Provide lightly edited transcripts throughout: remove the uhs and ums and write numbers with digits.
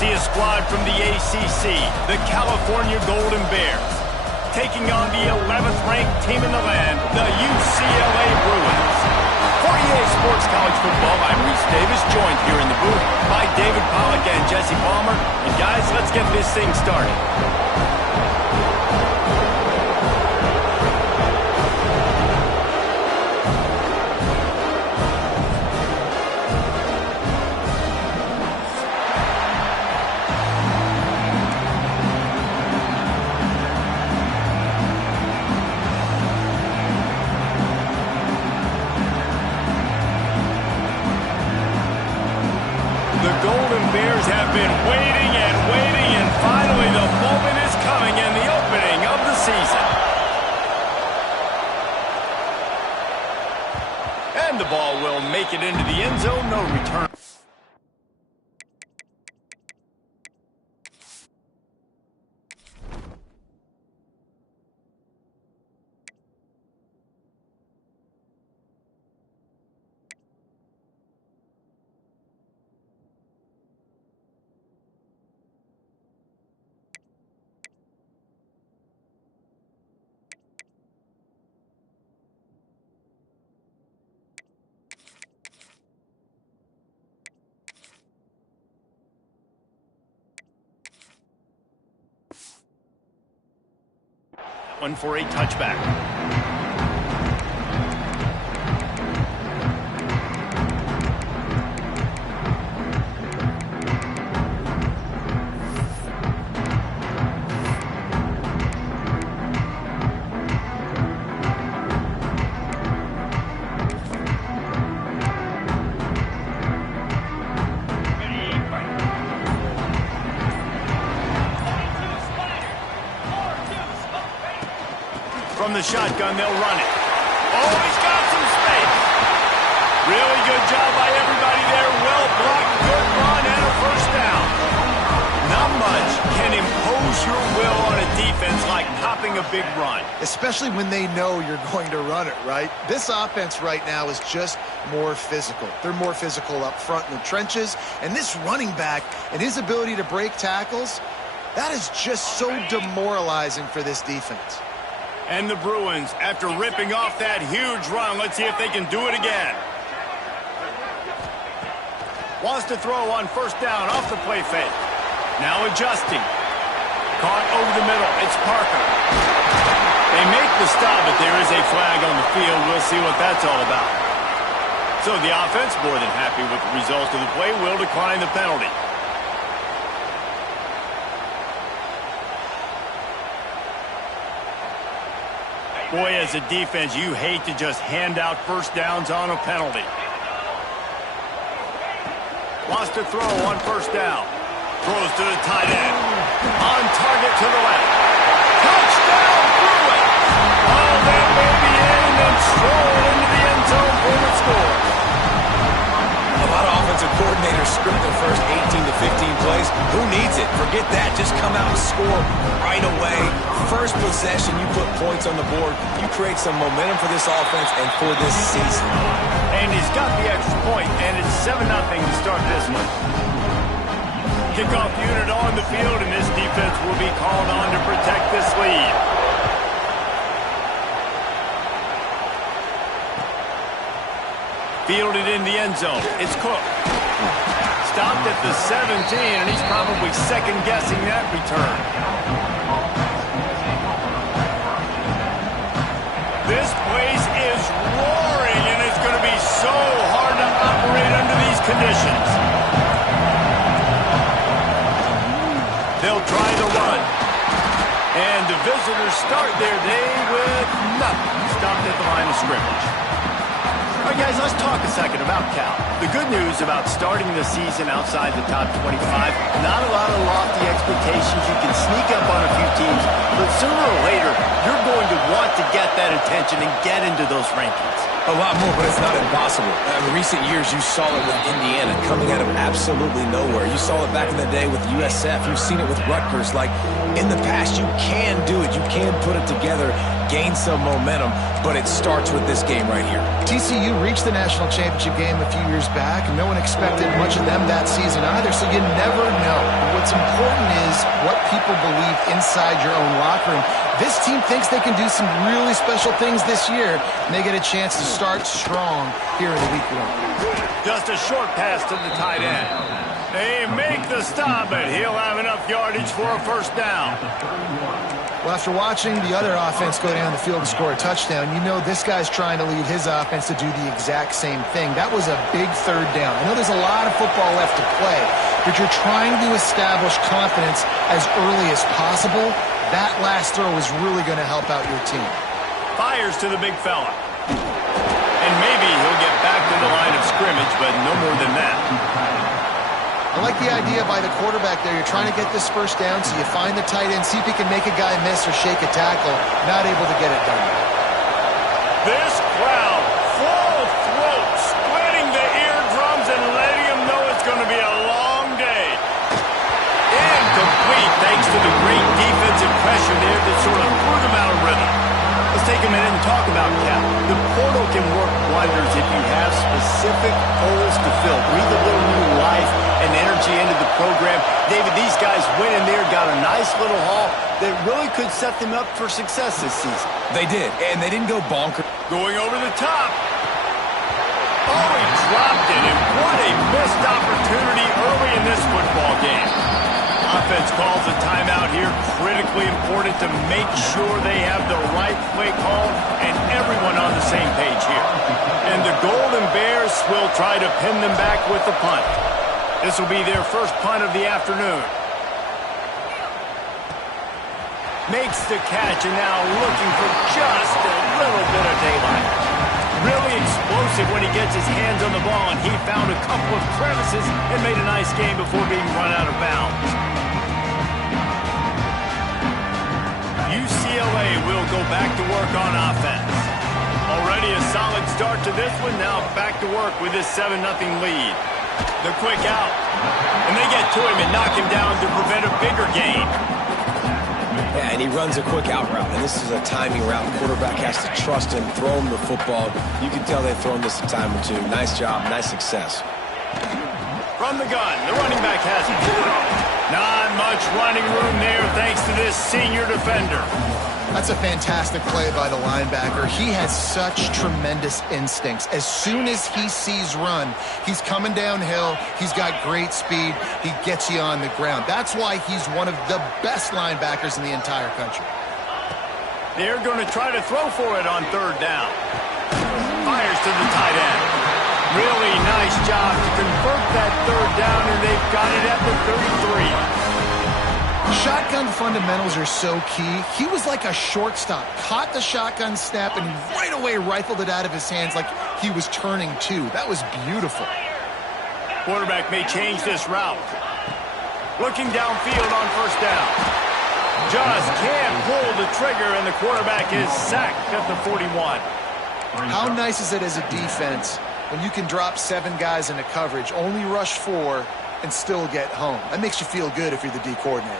see a squad from the ACC, the California Golden Bears, taking on the 11th-ranked team in the land, the UCLA Bruins. For EA Sports College Football, I'm Reese Davis, joined here in the booth by David Pollack and Jesse Palmer. And guys, let's get this thing started. Have been waiting and finally the moment is coming in the opening of the season. And the ball will make it into the end zone, no return. One for a touchback. From the shotgun, they'll run it. Oh, he's got some space. Really good job by everybody there. Well blocked, good run, and a first down. Not much can impose your will on a defense like popping a big run. Especially when they know you're going to run it, right? This offense right now is just more physical. They're more physical up front in the trenches. And this running back and his ability to break tackles, that is just so demoralizing for this defense. And the Bruins, after ripping off that huge run, let's see if they can do it again. Wants to throw on first down off the play fake. Now adjusting. Caught over the middle. It's Parker. They make the stop, but there is a flag on the field. We'll see what that's all about. So the offense, more than happy with the results of the play, will decline the penalty. Boy, as a defense, you hate to just hand out first downs on a penalty. Wants to throw on first down. Throws to the tight end. On target to the left. Touchdown, Bruins! Oh, that baby in and then stroll into the end zone for the score. A lot of offensive coordinators script their first 18 to 15 plays. Who needs it? Forget that. Just come out and score right away. First possession, you put points on the board. You create some momentum for this offense and for this season. And he's got the extra point, and it's 7-0 to start this one. Kickoff unit on the field, and this defense will be called on to protect this lead. Fielded in the end zone. It's Cook. Stopped at the 17, and he's probably second-guessing that return. This place is roaring, and it's going to be so hard to operate under these conditions. They'll try the run. And the visitors start their day with nothing. Stopped at the line of scrimmage. All right, guys, let's talk a second about Cal. The good news about starting the season outside the top 25, not a lot of lofty expectations. You can sneak up on a few teams, but sooner or later, you're going to want to get that attention and get into those rankings. A lot more, but it's not impossible. In recent years, you saw it with Indiana coming out of absolutely nowhere. You saw it back in the day with USF. You've seen it with Rutgers. Like, in the past, you can do it. You can put it together, gain some momentum, but it starts with this game right here. TCU reached the national championship game a few years back, and no one expected much of them that season either, so you never know. What's important is what people believe inside your own locker room. This team thinks they can do some really special things this year, and they get a chance to start strong here in week one. Just a short pass to the tight end. They make the stop, but he'll have enough yardage for a first down. Well, after watching the other offense go down the field and score a touchdown, you know this guy's trying to lead his offense to do the exact same thing. That was a big third down. I know there's a lot of football left to play, but you're trying to establish confidence as early as possible. That last throw is really going to help out your team. Fires to the big fella. And maybe he'll get back to the line of scrimmage, but no more than that. I like the idea by the quarterback there. You're trying to get this first down, so you find the tight end, see if he can make a guy miss or shake a tackle. Not able to get it done. This crowd, full throat, splitting the eardrums and letting them know it's going to be a long day. Incomplete, thanks to the great defensive pressure there that sort of threw them out of rhythm. Let's take a minute and talk about Cap. The portal can work wonders if you have specific holes to fill. Breathe a little new life and energy into the program. David, these guys went in there, got a nice little haul that really could set them up for success this season. They did, and they didn't go bonkers. Going over the top. Oh, he dropped it, and what a missed opportunity early in this football game. Offense calls a timeout here. Critically important to make sure they have the right play call and everyone on the same page here. And the Golden Bears will try to pin them back with the punt. This will be their first punt of the afternoon. Makes the catch and now looking for just a little bit of daylight. Really explosive when he gets his hands on the ball, and he found a couple of crevices and made a nice game before being run out of bounds. UCLA will go back to work on offense. Already a solid start to this one. Now back to work with this 7-0 lead. The quick out. And they get to him and knock him down to prevent a bigger gain. Yeah, and he runs a quick out route. And this is a timing route. The quarterback has to trust him, throw him the football. You can tell they've thrown this a time or two. Nice job, nice success. From the gun, the running back has it. Not much running room there thanks to this senior defender. That's a fantastic play by the linebacker. He has such tremendous instincts. As soon as he sees run, he's coming downhill. He's got great speed. He gets you on the ground. That's why he's one of the best linebackers in the entire country. They're going to try to throw for it on third down. Fires to the tight end. Really nice job to convert that third down, and they've got it at the 33. Shotgun fundamentals are so key. He was like a shortstop. Caught the shotgun snap and right away rifled it out of his hands like he was turning two. That was beautiful. Quarterback may change this route. Looking downfield on first down. Just can't pull the trigger, and the quarterback is sacked at the 41. How nice is it as a defense when you can drop 7 guys into coverage, only rush 4, and still get home? That makes you feel good if you're the D coordinator.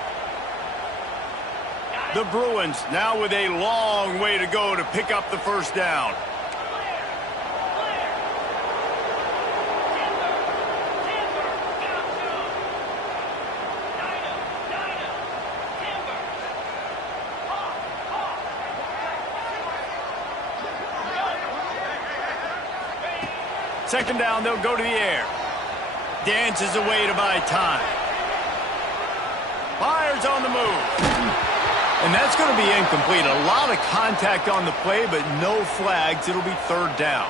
The Bruins now with a long way to go to pick up the first down. Second down, they'll go to the air. Dances away to buy time. Fires on the move. And that's going to be incomplete. A lot of contact on the play, but no flags. It'll be third down.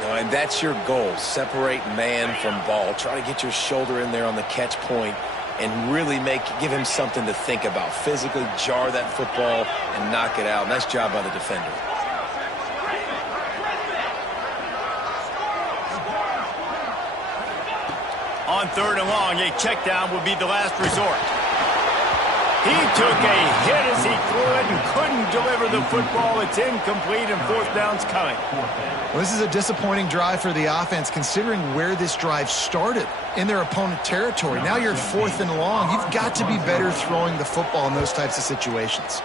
No, and that's your goal. Separate man from ball. Try to get your shoulder in there on the catch point and really give him something to think about. Physically jar that football and knock it out. Nice job by the defender. On third and long, a check down would be the last resort. He took a hit as he threw it and couldn't deliver the football. It's incomplete and fourth down's coming. Well, this is a disappointing drive for the offense considering where this drive started in their opponent territory. Now you're 4th and long. You've got to be better throwing the football in those types of situations.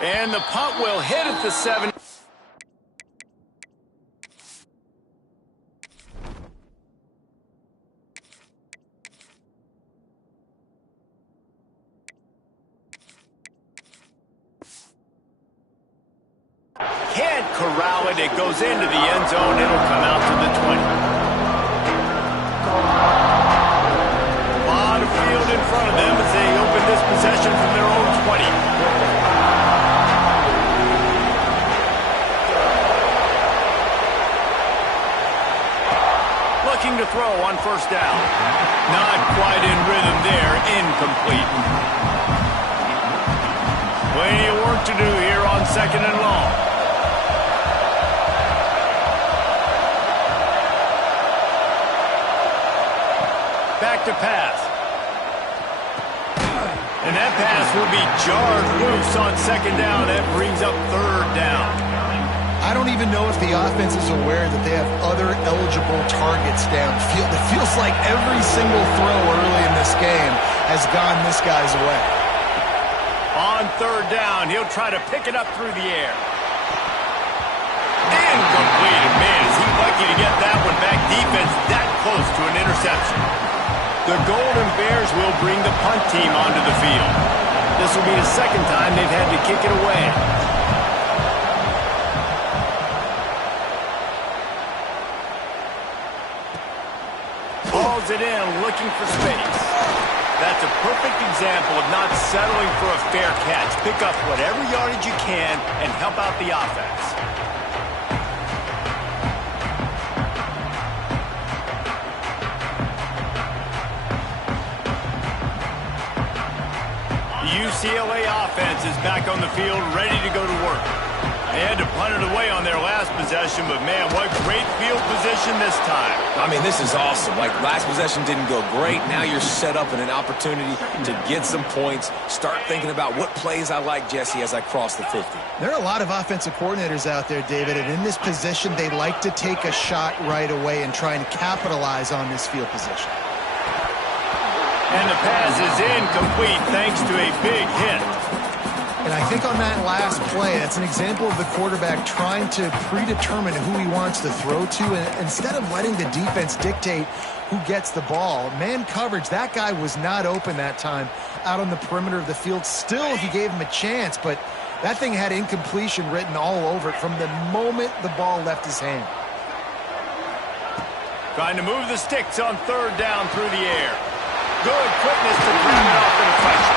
And the punt will hit at the 7. Can't corral it. It goes into the end zone. It'll come out to the 20. A lot of field in front of them as they open this possession from their own 20. Looking to throw on first down. Not quite in rhythm there. Incomplete. Plenty of work to do here on 2nd and long. Back to pass. And that pass will be jarred loose on 2nd down. That brings up 3rd down. I don't even know if the offense is aware that they have other eligible targets downfield. It feels like every single throw early in this game has gone this guy's way. On 3rd down, he'll try to pick it up through the air. Incomplete. Man, is he lucky to get that one back. Defense that close to an interception. The Golden Bears will bring the punt team onto the field. This will be the 2nd time they've had to kick it away. Hauls it in, looking for space. That's a perfect example of not settling for a fair catch. Pick up whatever yardage you can and help out the offense. UCLA offense is back on the field, ready to go to work. They had to punt it away on their last possession, but man, what great field position this time. I mean, this is awesome. Like, last possession didn't go great. Now you're set up in an opportunity to get some points. Start thinking about what plays I like, Jesse, as I cross the 50. There are a lot of offensive coordinators out there, David, and in this position, they like to take a shot right away and try and capitalize on this field position. And the pass is incomplete thanks to a big hit. And I think on that last play, that's an example of the quarterback trying to predetermine who he wants to throw to, and instead of letting the defense dictate who gets the ball. Man coverage, that guy was not open that time out on the perimeter of the field. Still, he gave him a chance, but that thing had incompletion written all over it from the moment the ball left his hand. Trying to move the sticks on 3rd down through the air. Good quickness to grab it off the deflection.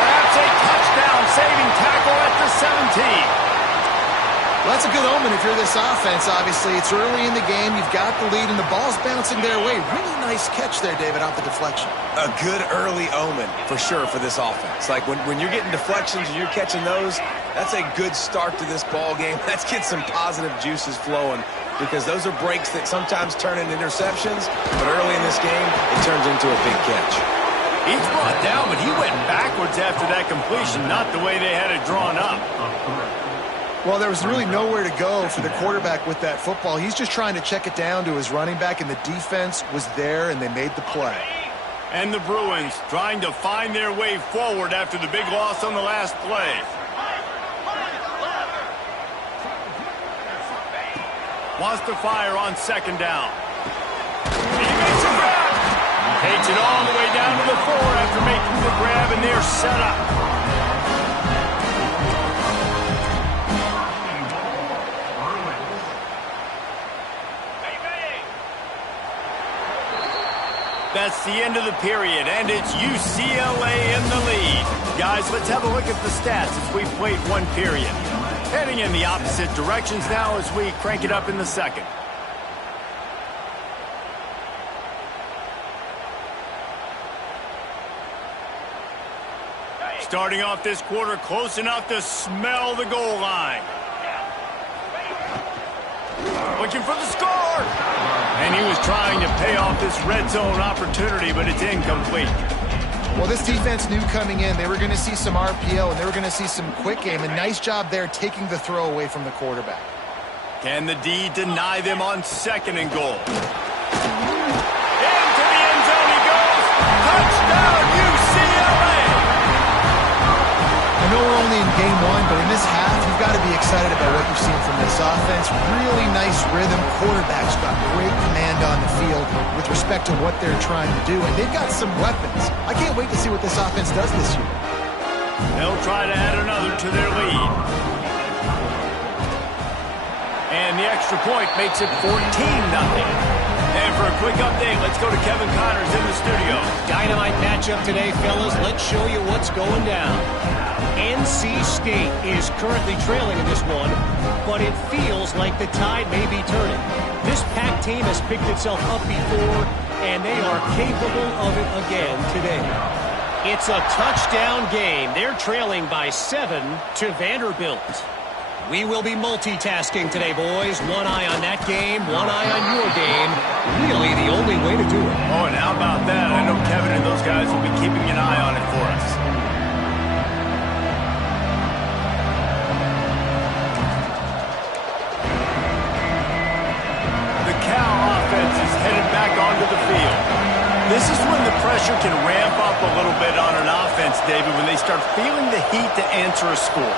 Perhaps a touchdown-saving tackle at the 17. Well, that's a good omen if you're this offense, obviously. It's early in the game. You've got the lead, and the ball's bouncing their way. Really nice catch there, David, off the deflection. A good early omen, for sure, for this offense. Like, when you're getting deflections and you're catching those, that's a good start to this ball game. Let's get some positive juices flowing, because those are breaks that sometimes turn into interceptions, but early in this game, it turns into a big catch. He's brought down, but he went backwards after that completion, not the way they had it drawn up. Well, there was really nowhere to go for the quarterback with that football. He's just trying to check it down to his running back, and the defense was there, and they made the play. And the Bruins trying to find their way forward after the big loss on the last play. Wants to fire on 2nd down. He makes a grab. Takes it all the way down to the 4 after making the grab, and they're set up. That's the end of the period, and it's UCLA in the lead. Guys, let's have a look at the stats as we've played one period. Heading in the opposite directions now as we crank it up in the 2nd. Starting off this quarter close enough to smell the goal line. Looking for the score. And he was trying to pay off this red zone opportunity, but it's incomplete. Well, this defense knew coming in they were going to see some RPO and they were going to see some quick game. And nice job there taking the throw away from the quarterback. Can the D deny them on 2nd and goal? Into the end zone he goes. Touchdown, UCLA! I know we're only in game 1, but in this half, you've got to be excited about what you've seen from this offense. Really nice rhythm. Quarterback's got great command on the field with respect to what they're trying to do, and they've got some weapons. I can't wait to see what this offense does this year. They'll try to add another to their lead. And the extra point makes it 14-0. And for a quick update, let's go to Kevin Connors in the studio. Dynamite matchup today, fellas. Let's show you what's going down. NC State is currently trailing in this one, but it feels like the tide may be turning. This Pac team has picked itself up before, and they are capable of it again today. It's a touchdown game. They're trailing by 7 to Vanderbilt. We will be multitasking today, boys. One eye on that game, one eye on your game. Really the only way to do it. Oh, and how about that? I know Kevin and those guys will be keeping an eye on it for us. The Cal offense is headed back onto the field. This is when the pressure can ramp up a little bit on an offense, David, when they start feeling the heat to answer a score.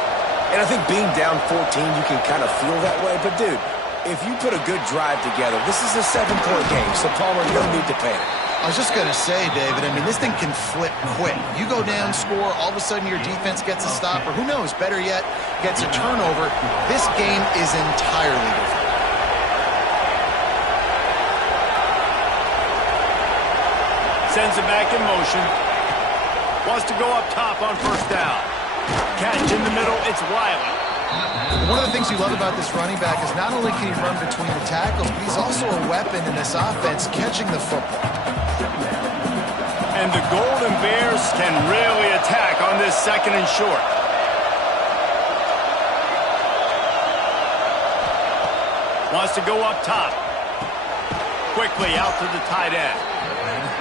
And I think being down 14, you can kind of feel that way. But, dude, if you put a good drive together, this is a 7-point game. So, Palmer, you don't need to panic. I was just going to say, David, I mean, this thing can flip quick. You go down, score, all of a sudden your defense gets a stop, or who knows, better yet, gets a turnover. This game is entirely different. Sends it back in motion. Wants to go up top on 1st down. Catch in the middle, it's Wiley. One of the things you love about this running back is not only can he run between the tackles, but he's also a weapon in this offense catching the football. And the Golden Bears can really attack on this 2nd and short. Wants to go up top. Quickly out to the tight end.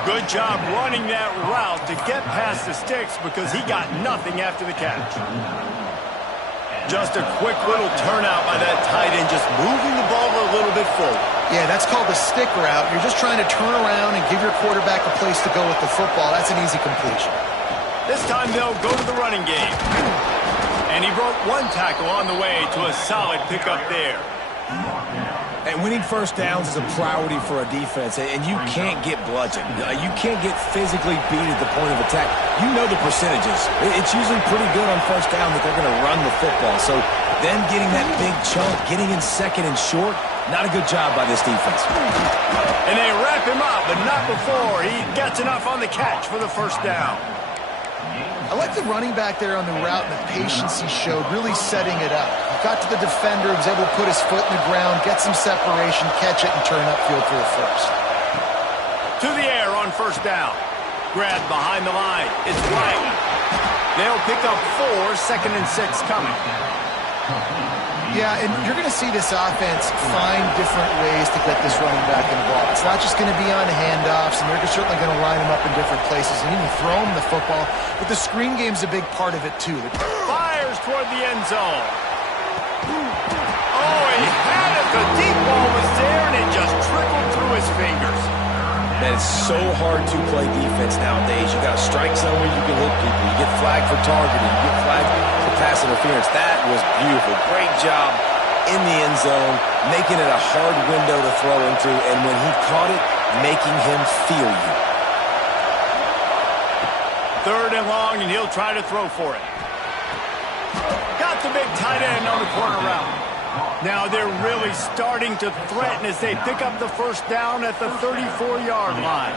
Good job running that route to get past the sticks because he got nothing after the catch. Just a quick little turnout by that tight end, just moving the ball a little bit forward. Yeah, that's called the stick route. You're just trying to turn around and give your quarterback a place to go with the football. That's an easy completion. This time they'll go to the running game. And he broke 1 tackle on the way to a solid pickup there. And winning 1st downs is a priority for a defense, and you can't get bludgeoned. You can't get physically beat at the point of attack. You know the percentages. It's usually pretty good on 1st down that they're going to run the football. So then getting that big chunk, getting in 2nd and short, not a good job by this defense. And they wrap him up, but not before he gets enough on the catch for the 1st down. I like the running back there on the route and the patience he showed, really setting it up. He got to the defender, was able to put his foot in the ground, get some separation, catch it, and turn upfield for the 1st. To the air on 1st down. Grabbed behind the line. It's Wiley. They'll pick up 4, 2nd and 6 coming. Yeah, and you're going to see this offense find different ways to get this running back involved. It's not just going to be on handoffs, and they're certainly going to line him up in different places and even throw him the football. But the screen game's a big part of it, too. Fires toward the end zone. Oh, he had it. The deep ball was there, and it just trickled through his fingers. Man, it's so hard to play defense nowadays. You got to strike somewhere you can hit people. You get flagged for targeting. You get flagged for pass interference. That was beautiful. Great job in the end zone, making it a hard window to throw into, and when he caught it, making him feel you. 3rd and long, and he'll try to throw for it. Got the big tight end on the corner route. Now they're really starting to threaten as they pick up the 1st down at the 34-yard line.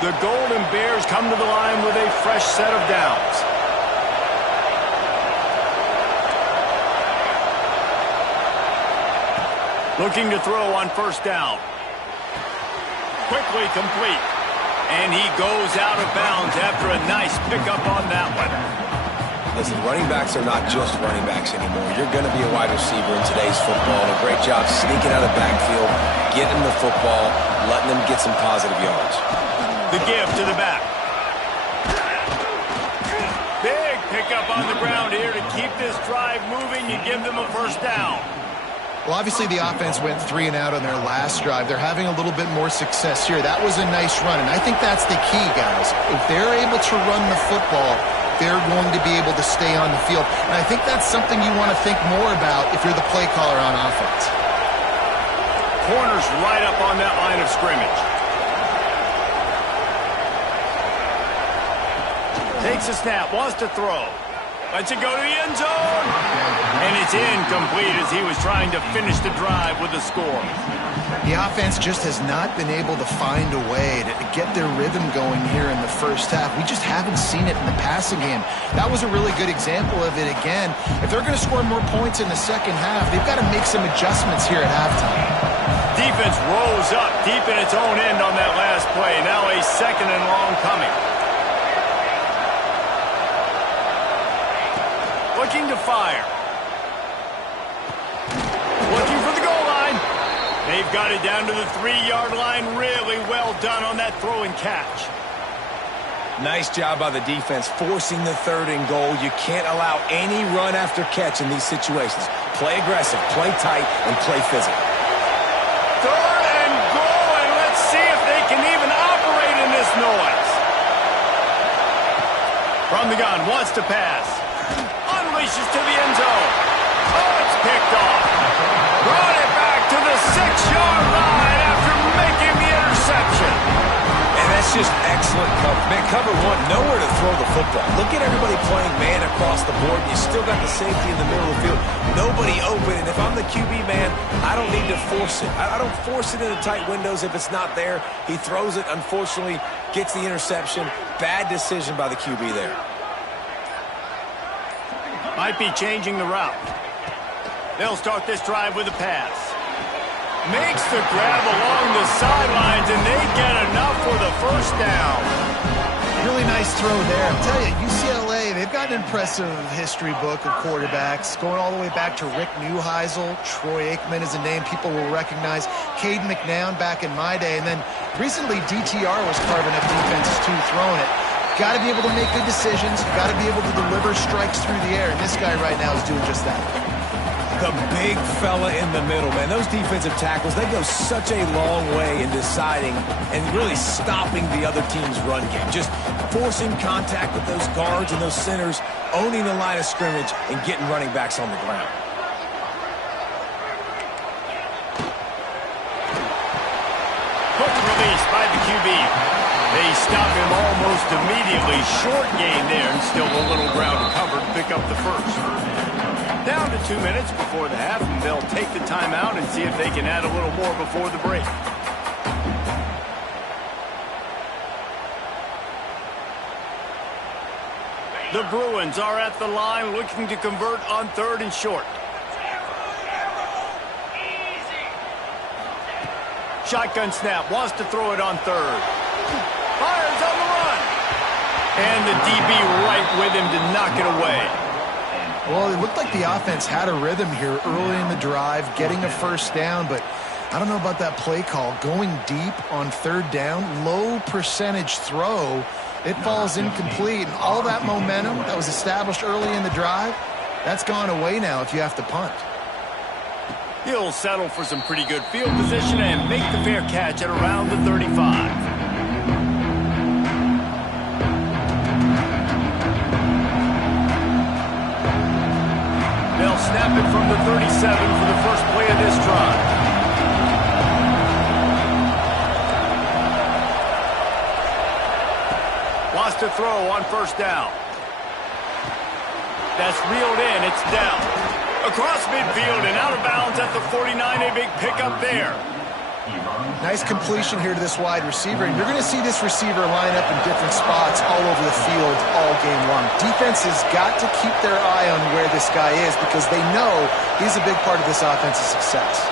The Golden Bears come to the line with a fresh set of downs. Looking to throw on 1st down. Quickly complete. And he goes out of bounds after a nice pickup on that one. Listen, running backs are not just running backs anymore. You're going to be a wide receiver in today's football. And a great job sneaking out of the backfield, getting the football, letting them get some positive yards. The give to the back. Big pickup on the ground here to keep this drive moving. You give them a first down. Well, obviously the offense went 3 and out on their last drive. They're having a little bit more success here. That was a nice run, and I think that's the key, guys. If they're able to run the football, they're going to be able to stay on the field. And I think that's something you want to think more about if you're the play caller on offense. Corner's right up on that line of scrimmage. Takes a snap, wants to throw. Lets it go to the end zone. And it's incomplete as he was trying to finish the drive with a score. The offense just has not been able to find a way to get their rhythm going here in the first half. We just haven't seen it in the passing game. That was a really good example of it again. If they're going to score more points in the second half, they've got to make some adjustments here at halftime. Defense rose up deep in its own end on that last play. Now a second and long coming. Looking to fire. Looking for the goal line. They've got it down to the 3-yard line. Really well done on that throw and catch. Nice job by the defense forcing the 3rd and goal. You can't allow any run after catch in these situations. Play aggressive, play tight, and play physical. 3rd and goal, and let's see if they can even operate in this noise. From the gun, wants to pass. Unleashes to the end zone. Oh, it's picked off. Brought it back to the 6-yard line after making the interception. And that's just excellent cover. Man, cover 1, nowhere to throw the football. Look at everybody playing man across the board. You still got the safety in the middle of the field. Nobody open. And if I'm the QB, man, I don't need to force it. I don't force it into tight windows if it's not there. He throws it, unfortunately, gets the interception. Bad decision by the QB there. Might be changing the route. They'll start this drive with a pass. Makes the grab along the sidelines, and they get enough for the first down. Really nice throw there. I'll tell you, UCLA, they've got an impressive history book of quarterbacks, going all the way back to Rick Neuheisel. Troy Aikman is a name people will recognize. Cade McNown back in my day. And then recently, DTR was carving up defenses too, throwing it. Got to be able to make good decisions. Got to be able to deliver strikes through the air. And this guy right now is doing just that. The big fella in the middle, man. Those defensive tackles, they go such a long way in deciding and really stopping the other team's run game. Just forcing contact with those guards and those centers, owning the line of scrimmage, and getting running backs on the ground. Quick release by the QB. They stop him almost immediately. Short gain there, and still a little ground to cover to pick up the first. Down to 2 minutes before the half, and they'll take the timeout and see if they can add a little more before the break. The Bruins are at the line looking to convert on 3rd and short. Shotgun snap, wants to throw it on 3rd. Fires on the run. And the DB right with him to knock it away. Well, it looked like the offense had a rhythm here early in the drive, getting a first down, but I don't know about that play call. Going deep on 3rd down, low percentage throw, it falls incomplete. And all that momentum that was established early in the drive, that's gone away now if you have to punt. He'll settle for some pretty good field position and make the fair catch at around the 35. They'll snap it from the 37 for the first play of this drive. Wants to throw on 1st down. That's reeled in. It's down. Across midfield and out of bounds at the 49. A big pickup there. Nice completion here to this wide receiver. And you're going to see this receiver line up in different spots all over the field all game long. Defense has got to keep their eye on where this guy is because they know he's a big part of this offense's success.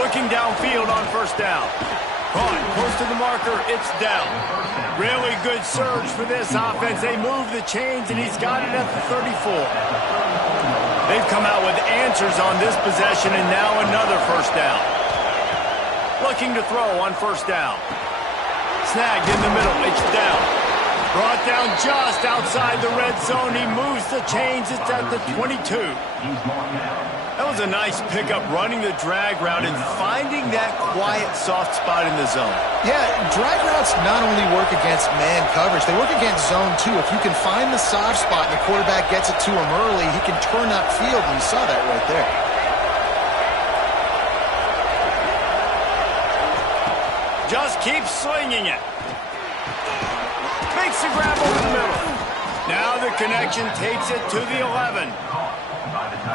Looking downfield on 1st down. Caught close to the marker. It's down. Really good surge for this offense. They move the chains, and he's got it at the 34. They've come out with answers on this possession, and now another first down. Looking to throw on first down. Snagged in the middle. It's down. Brought down just outside the red zone. He moves the chains. It's at the 22. That was a nice pickup, running the drag route and finding that quiet, soft spot in the zone. Yeah, drag routes not only work against man coverage, they work against zone too. If you can find the soft spot and the quarterback gets it to him early, he can turn upfield, and you saw that right there. Just keep slinging it. Makes the grab over the middle. Now the connection takes it to the 11.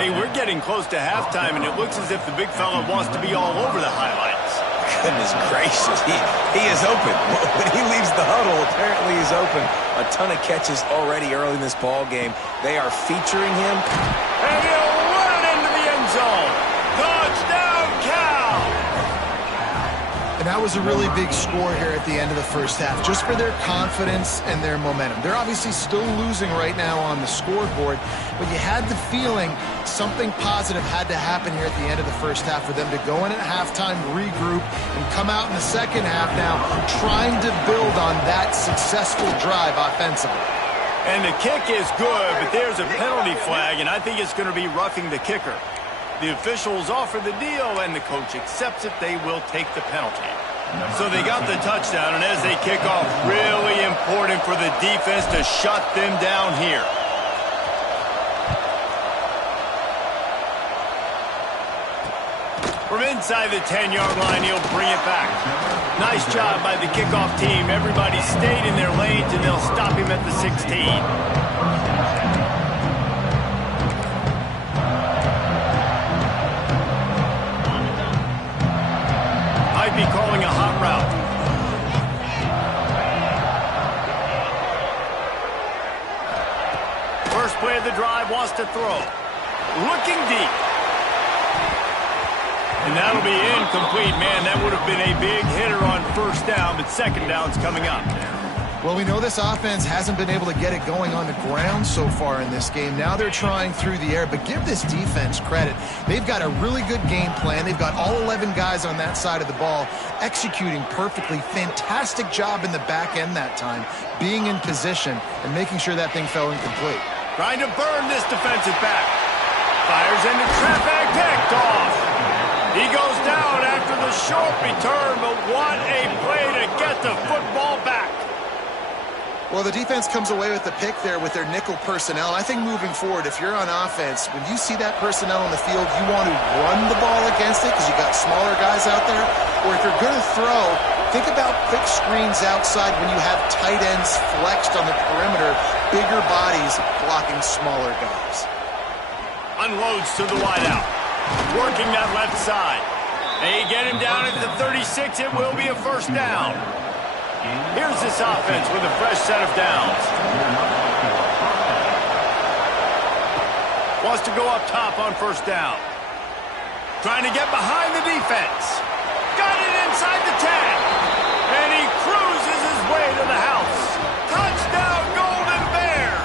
Hey, we're getting close to halftime, and it looks as if the big fella wants to be all over the highlights. Goodness gracious, he is open. When he leaves the huddle, apparently he's open. A ton of catches already early in this ball game. They are featuring him. And he'll run it into the end zone. Touchdown, Cal! And that was a really big score here at the end of the first half, just for their confidence and their momentum. They're obviously still losing right now on the scoreboard, but you had the feeling something positive had to happen here at the end of the first half for them to go in at halftime, regroup, and come out in the second half now trying to build on that successful drive offensively. And the kick is good, but there's a penalty flag, and I think it's going to be roughing the kicker. The officials offer the deal, and the coach accepts it. They will take the penalty. So they got the touchdown, and as they kick off, really important for the defense to shut them down here. From inside the 10-yard line, he'll bring it back. Nice job by the kickoff team. Everybody stayed in their lanes, and they'll stop him at the 16. Might be calling a hot route. First play of the drive, wants to throw. Looking deep. And that'll be incomplete. Man, that would have been a big hitter on first down, but second down's coming up. Well, we know this offense hasn't been able to get it going on the ground so far in this game. Now they're trying through the air, but give this defense credit. They've got a really good game plan. They've got all 11 guys on that side of the ball executing perfectly. Fantastic job in the back end that time, being in position and making sure that thing fell incomplete. Trying to burn this defensive back. Fires into traffic, picked off. He goes down after the short return, but what a play to get the football back. Well, the defense comes away with the pick there with their nickel personnel. And I think moving forward, if you're on offense, when you see that personnel on the field, you want to run the ball against it because you got smaller guys out there. Or if you're going to throw, think about quick screens outside when you have tight ends flexed on the perimeter, bigger bodies blocking smaller guys. Unloads to the wideout. Working that left side. They get him down at the 36. It will be a first down. Here's this offense with a fresh set of downs. Wants to go up top on first down. Trying to get behind the defense. Got it inside the 10. And he cruises his way to the house. Touchdown, Golden Bears.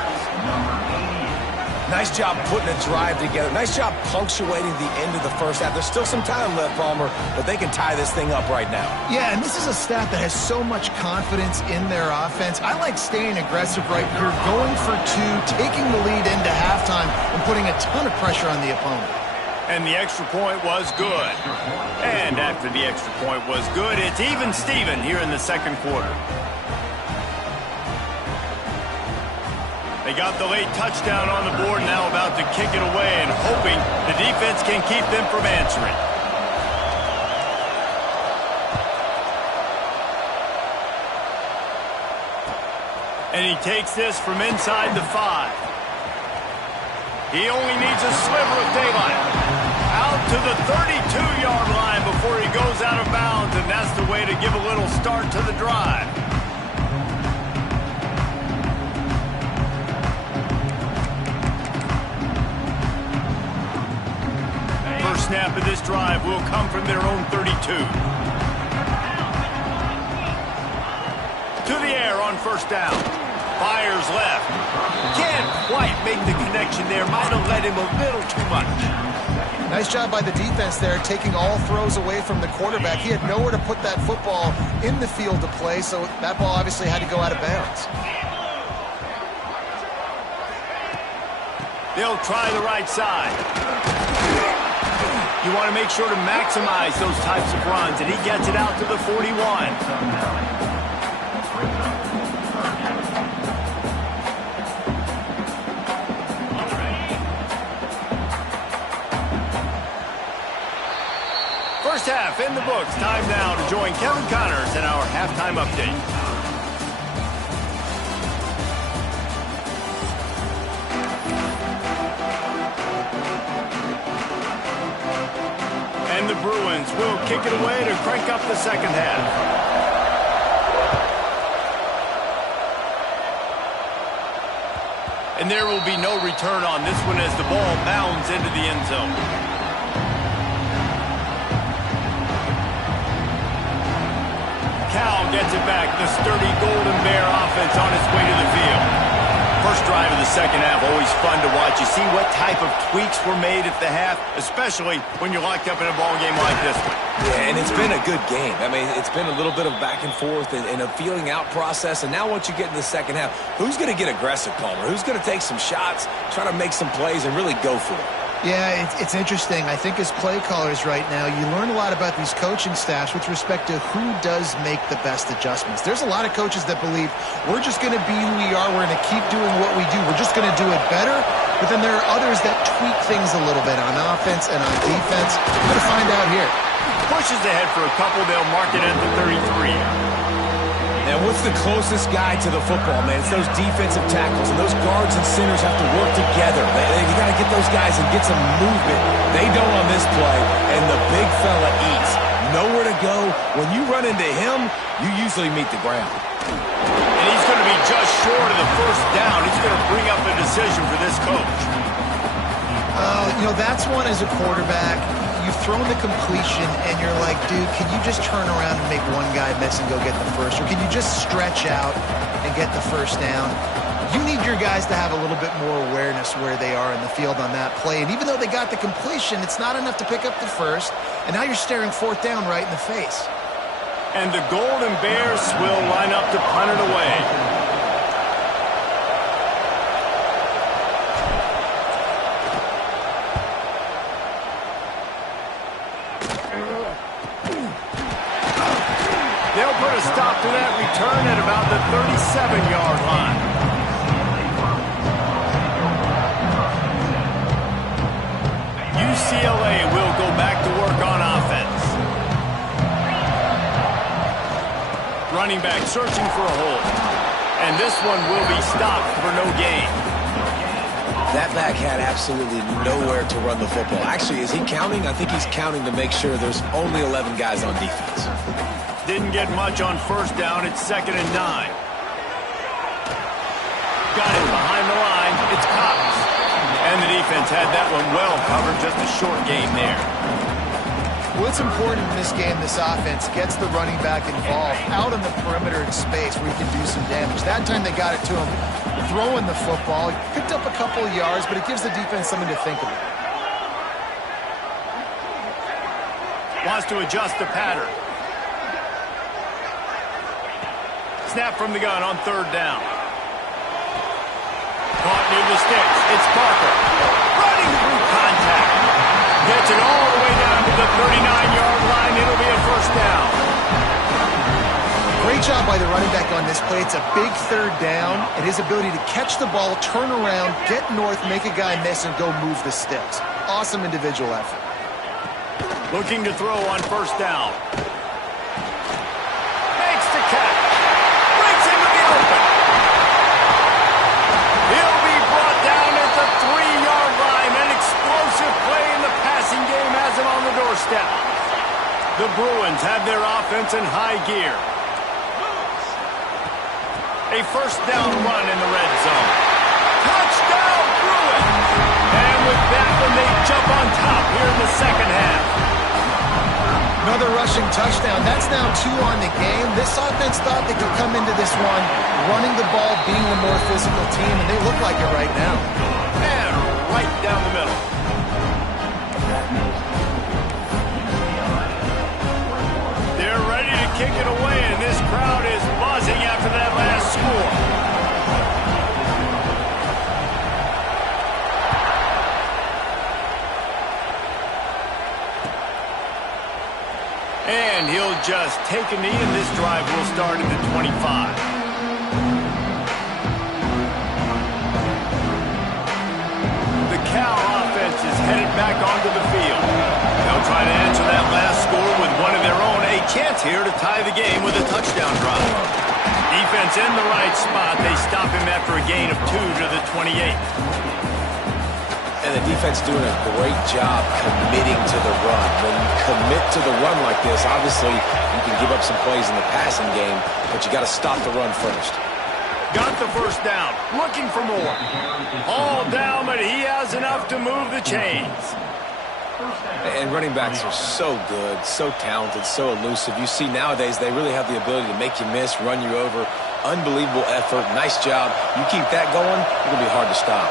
Nice job putting a drive together. Nice job punctuating the end of the first half. There's still some time left, Palmer, but they can tie this thing up right now. Yeah, and this is a staff that has so much confidence in their offense. I like staying aggressive right here, going for two, taking the lead into halftime, and putting a ton of pressure on the opponent. And the extra point was good. And after the extra point was good, it's even Steven here in the second quarter. They got the late touchdown on the board, now about to kick it away and hoping the defense can keep them from answering. And he takes this from inside the 5. He only needs a sliver of daylight. Out to the 32-yard line before he goes out of bounds, and that's the way to give a little start to the drive. Snap of this drive will come from their own 32. the air on first down. Fires left. Can't quite make the connection there. Might have led him a little too much. Nice job by the defense there, taking all throws away from the quarterback. He had nowhere to put that football in the field to play, so that ball obviously had to go out of bounds. They'll try the right side. You want to make sure to maximize those types of runs, and he gets it out to the 41. First half in the books. Time now to join Kevin Connors in our halftime update. And the Bruins will kick it away to crank up the second half. And there will be no return on this one as the ball bounds into the end zone. Cal gets it back. The sturdy Golden Bear offense on its way to the field. First drive of the second half, always fun to watch. You see what type of tweaks were made at the half, especially when you're locked up in a ball game like this one. Yeah, and it's been a good game. I mean, it's been a little bit of back and forth and a feeling out process. And now once you get in the second half, who's going to get aggressive, Palmer? Who's going to take some shots, try to make some plays, and really go for it? Yeah, it's interesting. I think as play callers right now, you learn a lot about these coaching staffs with respect to who does make the best adjustments. There's a lot of coaches that believe we're just going to be who we are. We're going to keep doing what we do. We're just going to do it better. But then there are others that tweak things a little bit on offense and on defense. We're going to find out here. Pushes ahead for a couple. They'll mark it at the 33. And what's the closest guy to the football, man? It's those defensive tackles, and those guards and centers have to work together. You got to get those guys and get some movement. They don't on this play, and the big fella eats. Nowhere to go. When you run into him, you usually meet the ground. And he's going to be just short of the first down. He's going to bring up a decision for this coach. That's one as a quarterback. You've thrown the completion, and you're like, dude, can you just turn around and make one guy miss and go get the first? Or can you just stretch out and get the first down? You need your guys to have a little bit more awareness where they are in the field on that play. And even though they got the completion, it's not enough to pick up the first. And now you're staring fourth down right in the face. And the Golden Bears will line up to punt it away. They'll put a stop to that return at about the 37-yard line. UCLA will go back to work on offense. Running back searching for a hole. And this one will be stopped for no gain. That back had absolutely nowhere to run the football. Actually, is he counting? I think he's counting to make sure there's only 11 guys on defense. Didn't get much on first down. It's 2nd and 9. Got it behind the line. It's Cox. And the defense had that one well covered. Just a short game there. What's important in this game, this offense gets the running back involved out on the perimeter in space where he can do some damage. That time they got it to him throwing the football. He picked up a couple of yards, but it gives the defense something to think about. Wants to adjust the pattern. Snap from the gun on 3rd down. Caught near the sticks. It's Parker. Running through contact. Gets it all the way down to the 39-yard line. It'll be a first down. Great job by the running back on this play. It's a big 3rd down, and his ability to catch the ball, turn around, get north, make a guy miss, and go move the sticks. Awesome individual effort. Looking to throw on first down. Makes the catch. Breaks into the open. He'll be brought down at the 3-yard line. An explosive play in the passing game has him on the doorstep. The Bruins have their offense in high gear. A first down run in the red zone. Touchdown, Bruins! And with that one, they jump on top here in the second half. Another rushing touchdown. That's now 2 on the game. This offense thought they could come into this one running the ball, being the more physical team, and they look like it right now. And right down the middle. They're ready to kick it away, and this crowd is buzzing after that last score. And he'll just take a knee, and this drive will start at the 25. The Cal offense is headed back onto the field. They'll try to answer that last score with one of their own. A chance here to tie the game with a touchdown drive. Defense in the right spot. They stop him after a gain of 2 to the 28. And the defense doing a great job committing to the run. When you commit to the run like this, obviously you can give up some plays in the passing game, but you got to stop the run first. Got the first down. Looking for more. All down, but he has enough to move the chains. And running backs are so good, so talented, so elusive. You see nowadays they really have the ability to make you miss, run you over. Unbelievable effort. Nice job. You keep that going, it's going to be hard to stop.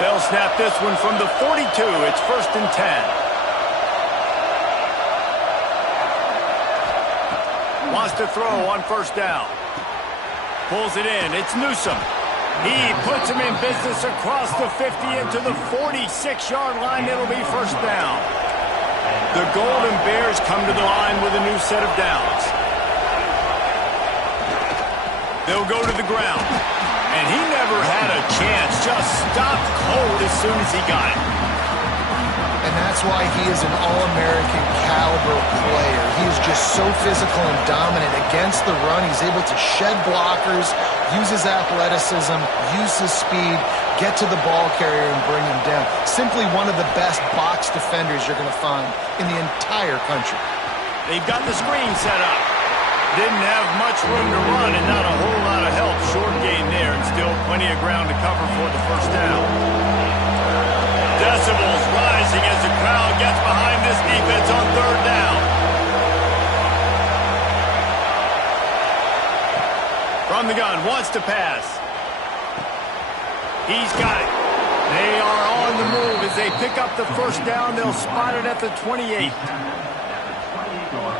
They'll snap this one from the 42. It's 1st and 10. Wants to throw on 1st down. Pulls it in. It's Newsome. He puts him in business across the 50 into the 46-yard line. It'll be 1st down. The Golden Bears come to the line with a new set of downs. They'll go to the ground. And he never had a chance. Just stopped cold as soon as he got it. And that's why he is an All-American caliber player. He is just so physical and dominant against the run. He's able to shed blockers, use his athleticism, use his speed, get to the ball carrier and bring him down. Simply one of the best box defenders you're going to find in the entire country. They've got the screen set up. Didn't have much room to run and not a whole lot of help. Short gain there and still plenty of ground to cover for the 1st down. Decibels rising as the crowd gets behind this defense on 3rd down. From the gun, wants to pass. He's got it. They are on the move as they pick up the 1st down. They'll spot it at the 28.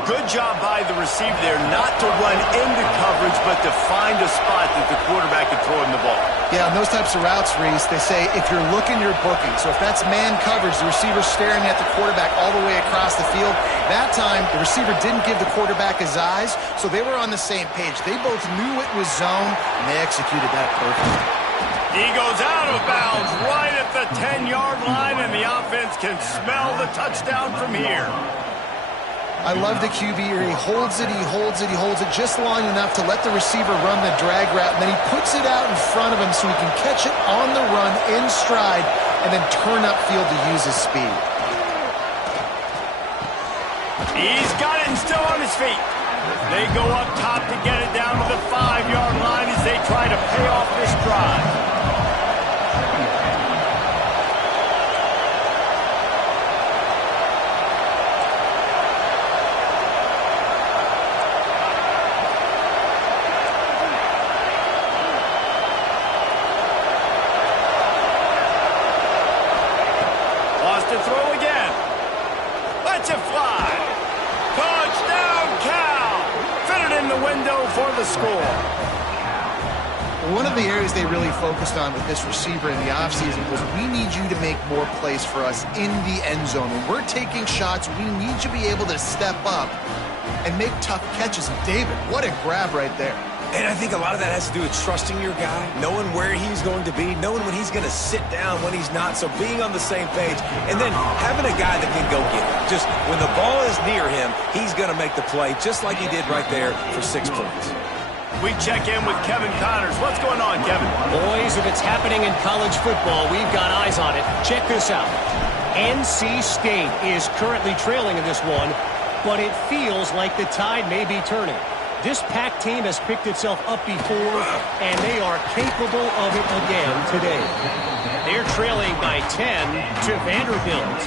Good job by the receiver there not to run into coverage, but to find a spot that the quarterback can throw him the ball. Yeah, on those types of routes, Reese, they say if you're looking, you're booking. So if that's man coverage, the receiver's staring at the quarterback all the way across the field. That time, the receiver didn't give the quarterback his eyes, so they were on the same page. They both knew it was zone, and they executed that perfectly. He goes out of bounds right at the 10-yard line, and the offense can smell the touchdown from here. I love the QB here. He holds it, he holds it, he holds it just long enough to let the receiver run the drag route, and then he puts it out in front of him so he can catch it on the run in stride and then turn upfield to use his speed. He's got it and still on his feet. They go up top to get it down to the 5-yard line as they try to pay off this drive. To throw again. Lets it fly. Touchdown, Cal. Fit it in the window for the score. One of the areas they really focused on with this receiver in the offseason was we need you to make more plays for us in the end zone. When we're taking shots, we need you to be able to step up and make tough catches. And David, what a grab right there. And I think a lot of that has to do with trusting your guy, knowing where he's going to be, knowing when he's going to sit down, when he's not, so being on the same page, and then having a guy that can go get it. Just when the ball is near him, he's going to make the play, just like he did right there for 6 points. We check in with Kevin Connors. What's going on, Kevin? Boys, if it's happening in college football, we've got eyes on it. Check this out. NC State is currently trailing in this one, but it feels like the tide may be turning. This pack team has picked itself up before, and they are capable of it again today. They're trailing by 10 to Vanderbilt.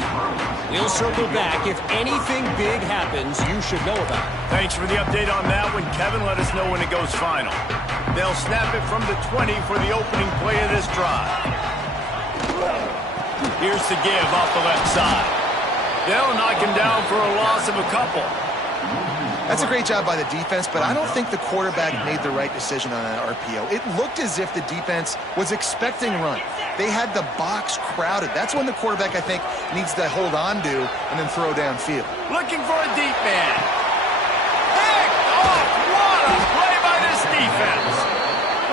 We'll circle back. If anything big happens, you should know about it. Thanks for the update on that one, Kevin. Let us know when it goes final. They'll snap it from the 20 for the opening play of this drive. Here's the give off the left side. They'll knock him down for a loss of a couple. That's a great job by the defense, but I don't think the quarterback made the right decision on an RPO. It looked as if the defense was expecting run. They had the box crowded. That's when the quarterback, I think, needs to hold on to and then throw downfield. Looking for a deep man. Picked off. What a play by this defense.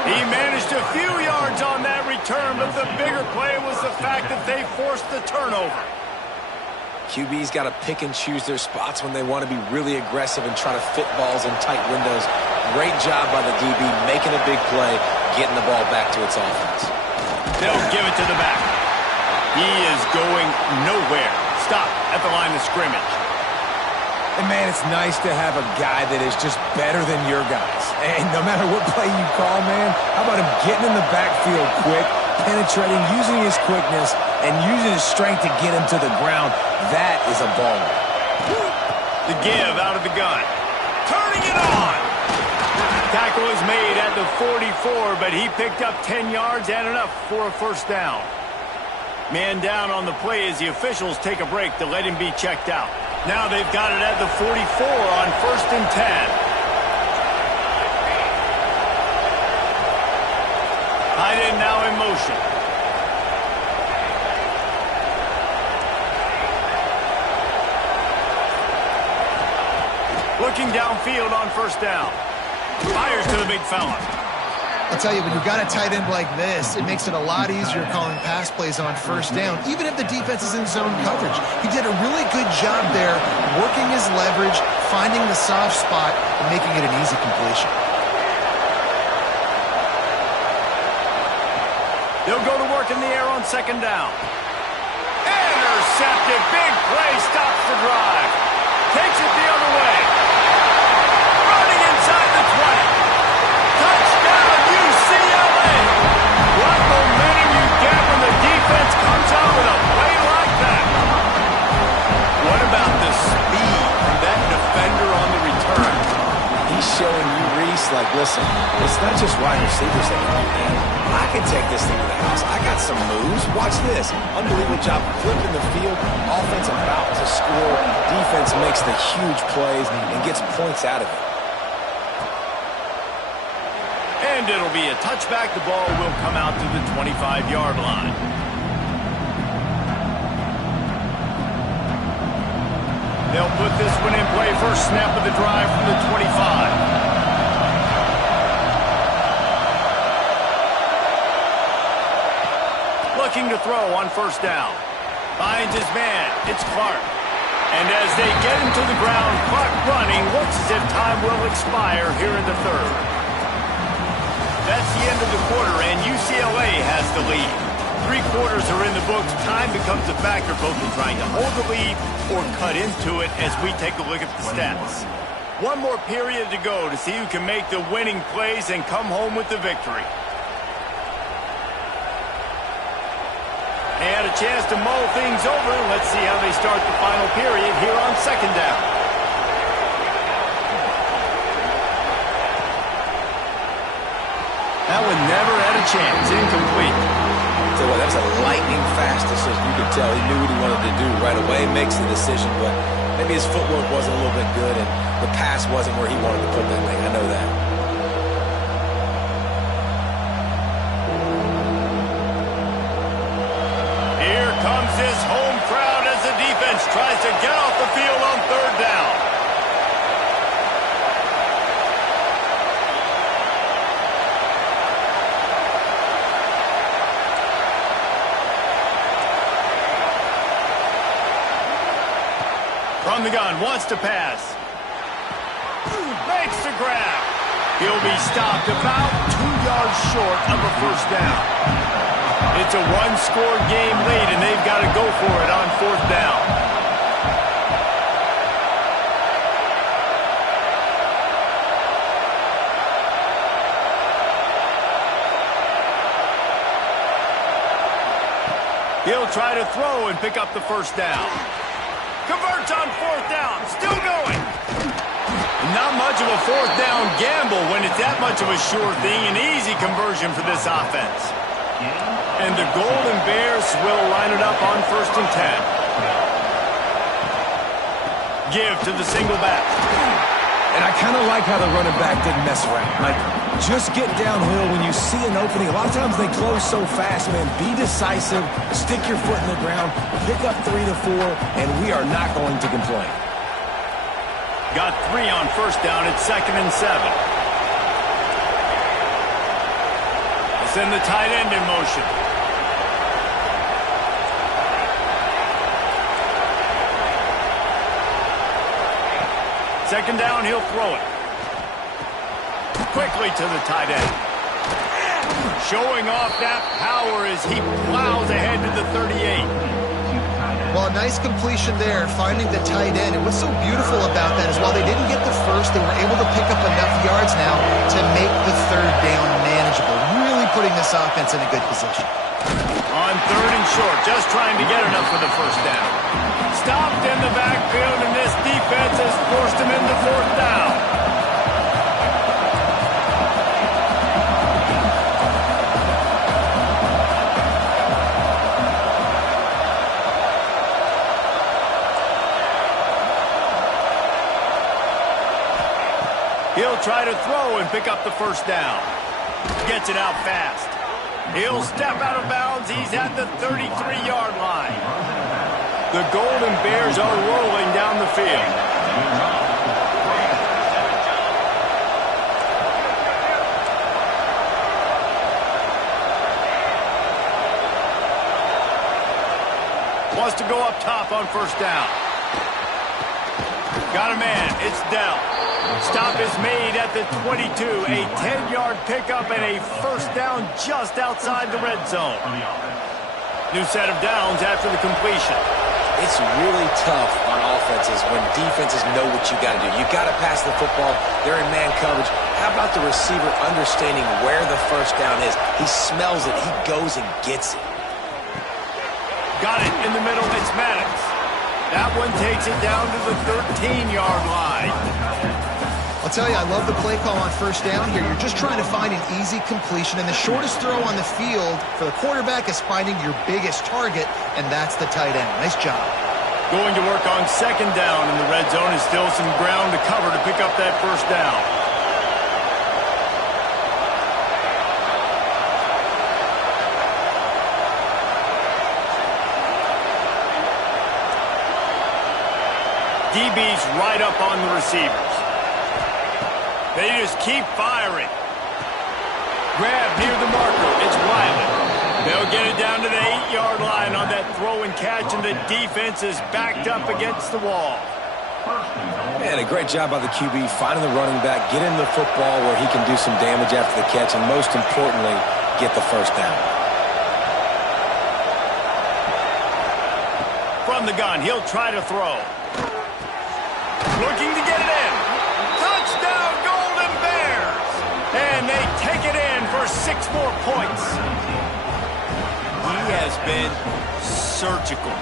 He managed a few yards on that return, but the bigger play was the fact that they forced the turnover. QB's got to pick and choose their spots when they want to be really aggressive and try to fit balls in tight windows. Great job by the DB making a big play, getting the ball back to its offense. They'll give it to the back. He is going nowhere. Stop at the line of scrimmage. And, man, it's nice to have a guy that is just better than your guys. And no matter what play you call, man, how about him getting in the backfield quick, penetrating, using his quickness, and using his strength to get him to the ground. That is a baller. The give out of the gun. Turning it on. Tackle is made at the 44, but he picked up 10 yards and enough for a first down. Man down on the play as the officials take a break to let him be checked out. Now they've got it at the 44 on 1st and 10. Tight end now in motion. Looking downfield on 1st down. Fires to the big fella. I'll tell you, when you've got a tight end like this, it makes it a lot easier calling pass plays on 1st down, even if the defense is in zone coverage. He did a really good job there, working his leverage, finding the soft spot, and making it an easy completion. They'll go to work in the air on 2nd down. Intercepted. Big play. Stops the drive. Takes it the other way. Running inside the 20. Touchdown, UCLA. What momentum you get when the defense comes out with a play like that. What about the speed from that defender on the return? He's showing you, Reese, like, listen, it's not just wide receivers that can do that. I can take this thing to the house. I got some moves. Watch this. Unbelievable job flipping the field. Offense about to score. Defense makes the huge plays and gets points out of it. And it'll be a touchback. The ball will come out to the 25-yard line. They'll put this one in play. First snap of the drive from the 25. Looking to throw on 1st down. Finds his man. It's Clark. And as they get him to the ground, Clark running, looks as if time will expire here in the 3rd. That's the end of the quarter, and UCLA has the lead. 3 quarters are in the books. Time becomes a factor both in trying to hold the lead or cut into it as we take a look at the stats. One more period to go to see who can make the winning plays and come home with the victory. They had a chance to mull things over. Let's see how they start the final period here on 2nd down. That one never had a chance. Incomplete. So that was a lightning fast decision. You could tell he knew what he wanted to do right away. Makes the decision, but maybe his footwork wasn't a little bit good, and the pass wasn't where he wanted to put that thing. I know that. Here comes his home crowd as the defense tries to get off the field on 3rd down. From the gun, wants to pass. Makes the grab. He'll be stopped about 2 yards short of a 1st down. It's a one-score game lead, and they've got to go for it on 4th down. try to throw and pick up the first down. Converts on fourth down. Still going. Not much of a fourth down gamble when it's that much of a sure thing. An easy conversion for this offense. And the Golden Bears will line it up on 1st and 10. Give to the single back. And I kind of like how the running back didn't mess around. Like, just get downhill when you see an opening. A lot of times they close so fast, man. Be decisive, stick your foot in the ground, pick up 3 to 4, and we are not going to complain. Got 3 on first down at 2nd and 7. We'll send the tight end in motion. Second down, he'll throw it. Quickly to the tight end. Showing off that power as he plows ahead to the 38. Well, a nice completion there, finding the tight end. And what's so beautiful about that is while they didn't get the first, they were able to pick up enough yards now to make the 3rd down manageable. Really putting this offense in a good position. On 3rd and short, just trying to get enough for the first down. Stopped in the backfield, and this defense has forced him into 4th down. He'll try to throw and pick up the first down. Gets it out fast. He'll step out of bounds. He's at the 33-yard line. The Golden Bears are rolling down the field. Wants to go up top on first down. Got a man. It's Dell. Stop is made at the 22. A 10-yard pickup and a first down just outside the red zone. New set of downs after the completion. It's really tough on offenses when defenses know what you got to do. You got to pass the football. They're in man coverage. How about the receiver understanding where the first down is? He smells it. He goes and gets it. Got it in the middle. It's Maddox. That one takes it down to the 13-yard line. I'll tell you, I love the play call on first down here. You're just trying to find an easy completion, and the shortest throw on the field for the quarterback is finding your biggest target, and that's the tight end. Nice job. Going to work on second down in the red zone is still some ground to cover to pick up that first down. DB's right up on the receivers. They just keep firing. Grab near the marker. It's Riley. They'll get it down to the 8-yard line on that throw and catch, and the defense is backed up against the wall. Man, a great job by the QB finding the running back, get him the football where he can do some damage after the catch, and most importantly, get the first down. From the gun, he'll try to throw. Looking to get it in. Touchdown, Golden Bears! And they take it in for 6 more points. He has been surgical.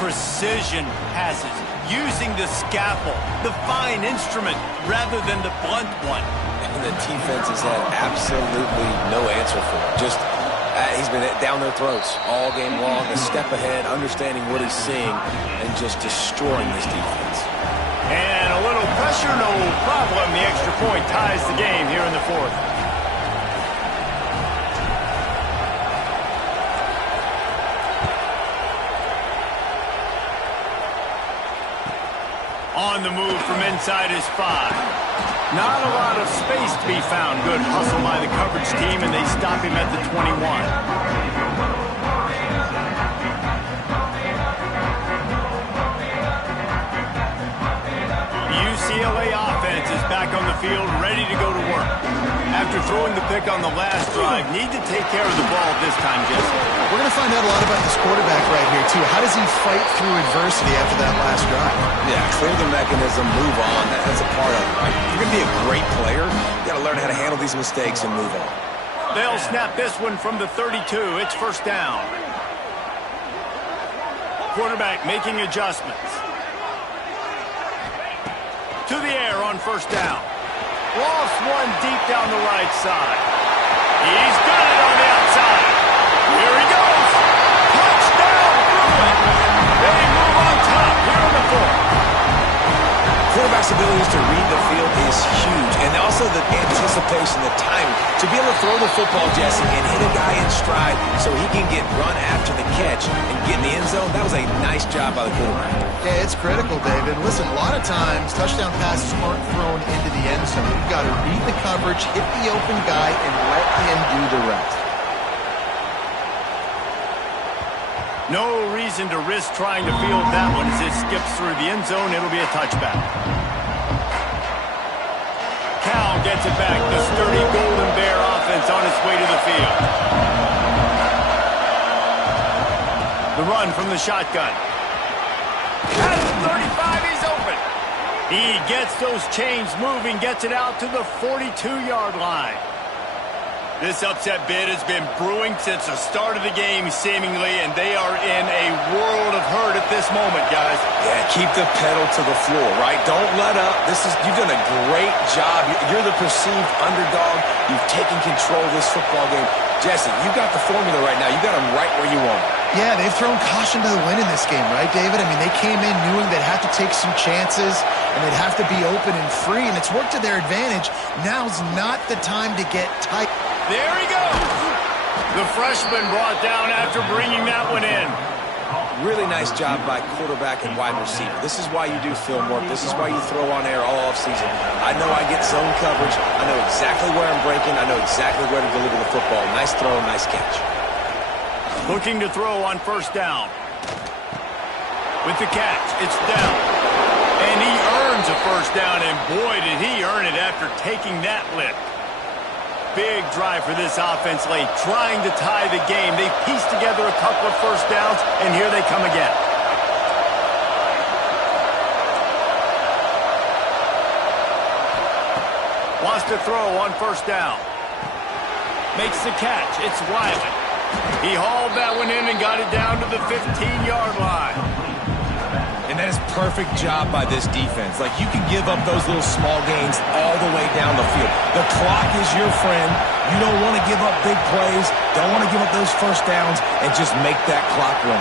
Precision passes. Using the scalpel, the fine instrument, rather than the blunt one. And the defense has had absolutely no answer for it. Just, he's been down their throats all game long, a step ahead, understanding what he's seeing, and just destroying this defense. And a little pressure, no problem. The extra point ties the game here in the 4th. On the move from inside his 5. Not a lot of space to be found. Good hustle by the coverage team, and they stop him at the 21. UCLA offense is back on the field, ready to go to work. After throwing the pick on the last drive, need to take care of the ball this time, Jesse. We're going to find out a lot about this quarterback right here, too. How does he fight through adversity after that last drive? Yeah, clear the mechanism, move on. That's a part of it, right? If you're going to be a great player, you got to learn how to handle these mistakes and move on. They'll snap this one from the 32. It's first down. quarterback making adjustments. To the air on first down. Lost one deep down the right side. He's got it on the outside. Here he goes. Touchdown, Bruins. They move on top here in the fourth. Quarterback's abilities to read the field is huge, and also the anticipation, the timing. To be able to throw the football, Jesse, and hit a guy in stride so he can get run after the catch and get in the end zone, that was a nice job by the quarterback. Yeah, it's critical, David. Listen, a lot of times, touchdown passes aren't thrown into the end zone. You've got to read the coverage, hit the open guy, and let him do the rest. No reason to risk trying to field that one as it skips through the end zone. It'll be a touchback. Cal gets it back. The sturdy Golden Bear offense on its way to the field. The run from the shotgun. At the 35, he's open. He gets those chains moving, gets it out to the 42-yard line. This upset bid has been brewing since the start of the game, seemingly, and they are in a world of hurt at this moment, guys. Yeah, keep the pedal to the floor, right? Don't let up. You've done a great job. You're the perceived underdog. You've taken control of this football game. Jesse, you got the formula right now. You got them right where you want them. Yeah, they've thrown caution to the wind in this game, right, David? I mean, they came in knowing they'd have to take some chances, and they'd have to be open and free, and it's worked to their advantage. Now's not the time to get tight. There he goes. The freshman brought down after bringing that one in. Really nice job by quarterback and wide receiver. This is why you do film work. This is why you throw on air all offseason. I know I get zone coverage. I know exactly where I'm breaking. I know exactly where to deliver the football. Nice throw, nice catch. Looking to throw on first down. With the catch, it's down. And he earns a first down, and boy, did he earn it after taking that lift. Big drive for this offense late, trying to tie the game. They pieced together a couple of first downs, and here they come again. Wants to throw on first down. Makes the catch. It's Wiley. He hauled that one in and got it down to the 15-yard line. And that is perfect job by this defense. Like, you can give up those little small gains all the way down the field. The clock is your friend. You don't want to give up big plays. Don't want to give up those first downs and just make that clock run.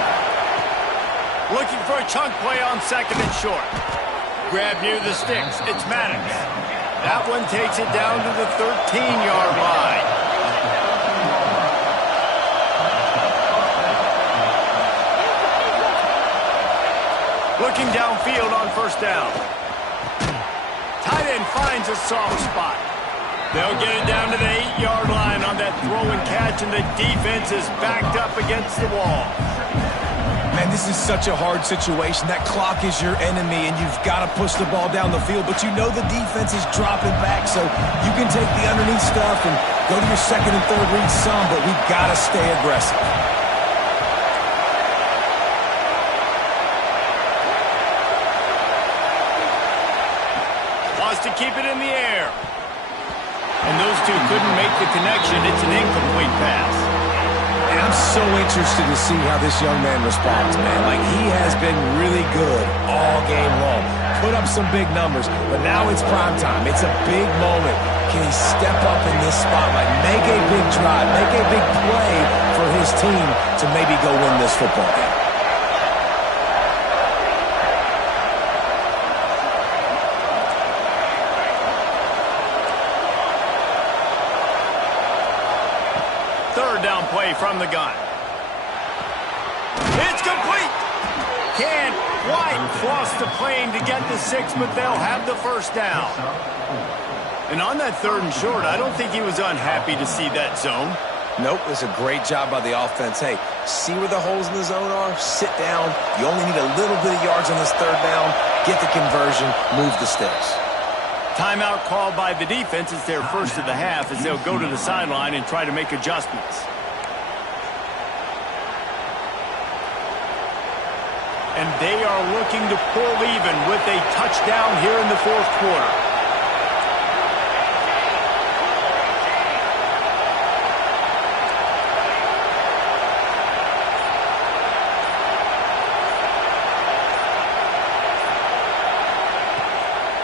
Looking for a chunk play on second and short. Grab near the sticks. It's Maddox. That one takes it down to the 13-yard line. Looking downfield on first down. Tight end finds a soft spot. They'll get it down to the 8-yard line on that throw and catch, and the defense is backed up against the wall. Man, this is such a hard situation. That clock is your enemy, and you've got to push the ball down the field, but you know the defense is dropping back, so you can take the underneath stuff and go to your second and third read some, but we've got to stay aggressive. To keep it in the air. And those two couldn't make the connection. It's an incomplete pass. And I'm so interested to see how this young man responds, man. Like, he has been really good all game long. Put up some big numbers, but now it's prime time. It's a big moment. Can he step up in this spotlight, make a big drive, make a big play for his team to maybe go win this football game? Play from the gun. It's complete. Can't quite cross the plane to get the 6, but they'll have the first down. And on that third and short, I don't think he was unhappy to see that zone. Nope, it was a great job by the offense. Hey, see where the holes in the zone are, sit down. You only need a little bit of yards on this third down, get the conversion, move the sticks. Timeout called by the defense. It's their first of the half as they'll go to the sideline and try to make adjustments. And they are looking to pull even with a touchdown here in the fourth quarter.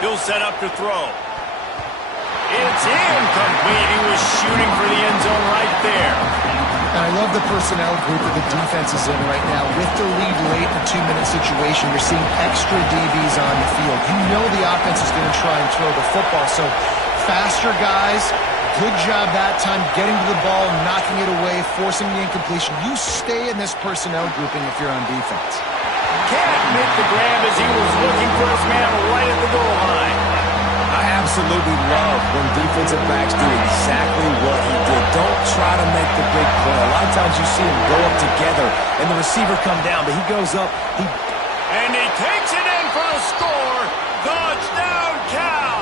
He'll set up to throw. It's incomplete. He was shooting for the end zone right there. And I love the personnel group that the defense is in right now. With the lead late in a 2-minute situation, you're seeing extra DBs on the field. You know the offense is going to try and throw the football. So faster guys, good job that time getting to the ball, knocking it away, forcing the incompletion. You stay in this personnel grouping if you're on defense. Can't make the grab as he was looking for his man right at the goal line. I absolutely love when defensive backs do exactly what he did. Don't try to make the big play. A lot of times you see them go up together and the receiver come down, but he goes up. And he takes it in for the score. Touchdown, Cal.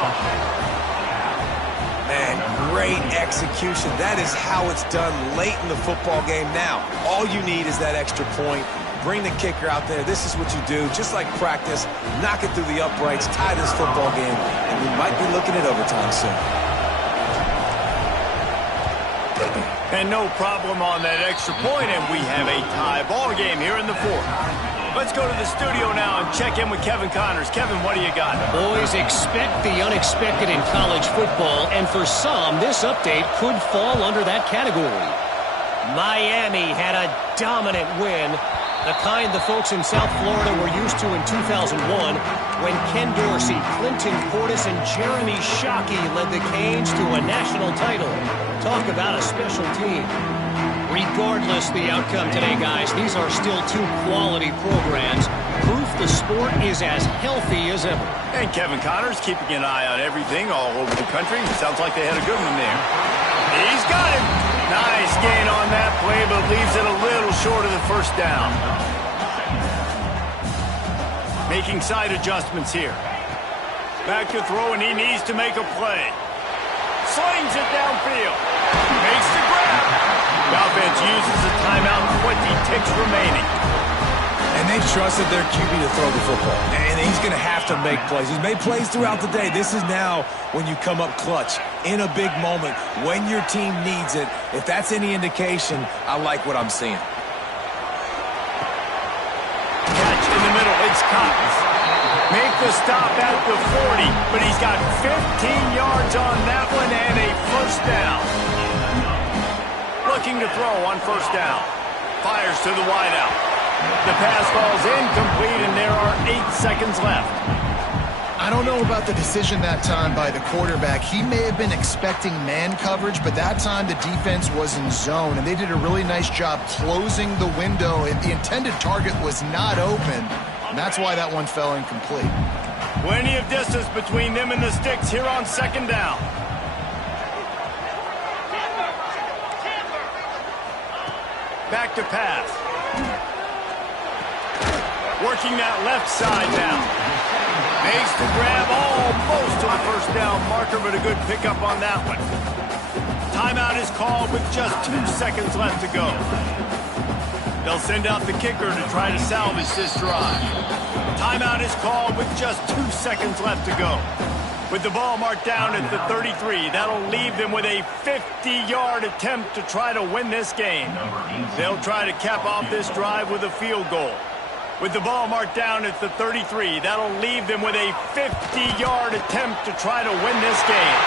Man, great execution. That is how it's done late in the football game. Now, all you need is that extra point. Bring the kicker out there. This is what you do. Just like practice, knock it through the uprights, tie this football game, and we might be looking at overtime soon. And no problem on that extra point, and we have a tie ball game here in the fourth. Let's go to the studio now and check in with Kevin Connors. Kevin, what do you got? Boys, expect the unexpected in college football, and for some, this update could fall under that category. Miami had a dominant win, the kind the folks in South Florida were used to in 2001 when Ken Dorsey, Clinton Portis, and Jeremy Shockey led the Canes to a national title. Talk about a special team. Regardless the outcome today, guys, these are still two quality programs. Proof the sport is as healthy as ever. And Kevin Connors keeping an eye on everything all over the country. Sounds like they had a good one there. He's got him. Nice gain on that play, but leaves it a little short of the first down. Making side adjustments here. Back to throw, and he needs to make a play. Slings it downfield. Makes the grab. The offense uses a timeout, 20 ticks remaining. And they've trusted their QB to throw the football. And he's going to have to make plays. He's made plays throughout the day. This is now when you come up clutch in a big moment when your team needs it. If that's any indication, I like what I'm seeing. Catch in the middle. It's Cottons. Make the stop at the 40, but he's got 15 yards on that one and a first down. Looking to throw on first down. Fires to the wideout. The pass falls incomplete, and there are 8 seconds left. I don't know about the decision that time by the quarterback. He may have been expecting man coverage, but that time the defense was in zone, and they did a really nice job closing the window. The intended target was not open, and that's why that one fell incomplete. Plenty of distance between them and the sticks here on second down. Back to pass. Working that left side now. Makes the grab almost to the first down marker, but a good pickup on that one. Timeout is called with just 2 seconds left to go. They'll send out the kicker to try to salvage this drive. Timeout is called with just 2 seconds left to go. With the ball marked down at the 33, that'll leave them with a 50-yard attempt to try to win this game. They'll try to cap off this drive with a field goal. With the ball marked down at the 33, that'll leave them with a 50-yard attempt to try to win this game.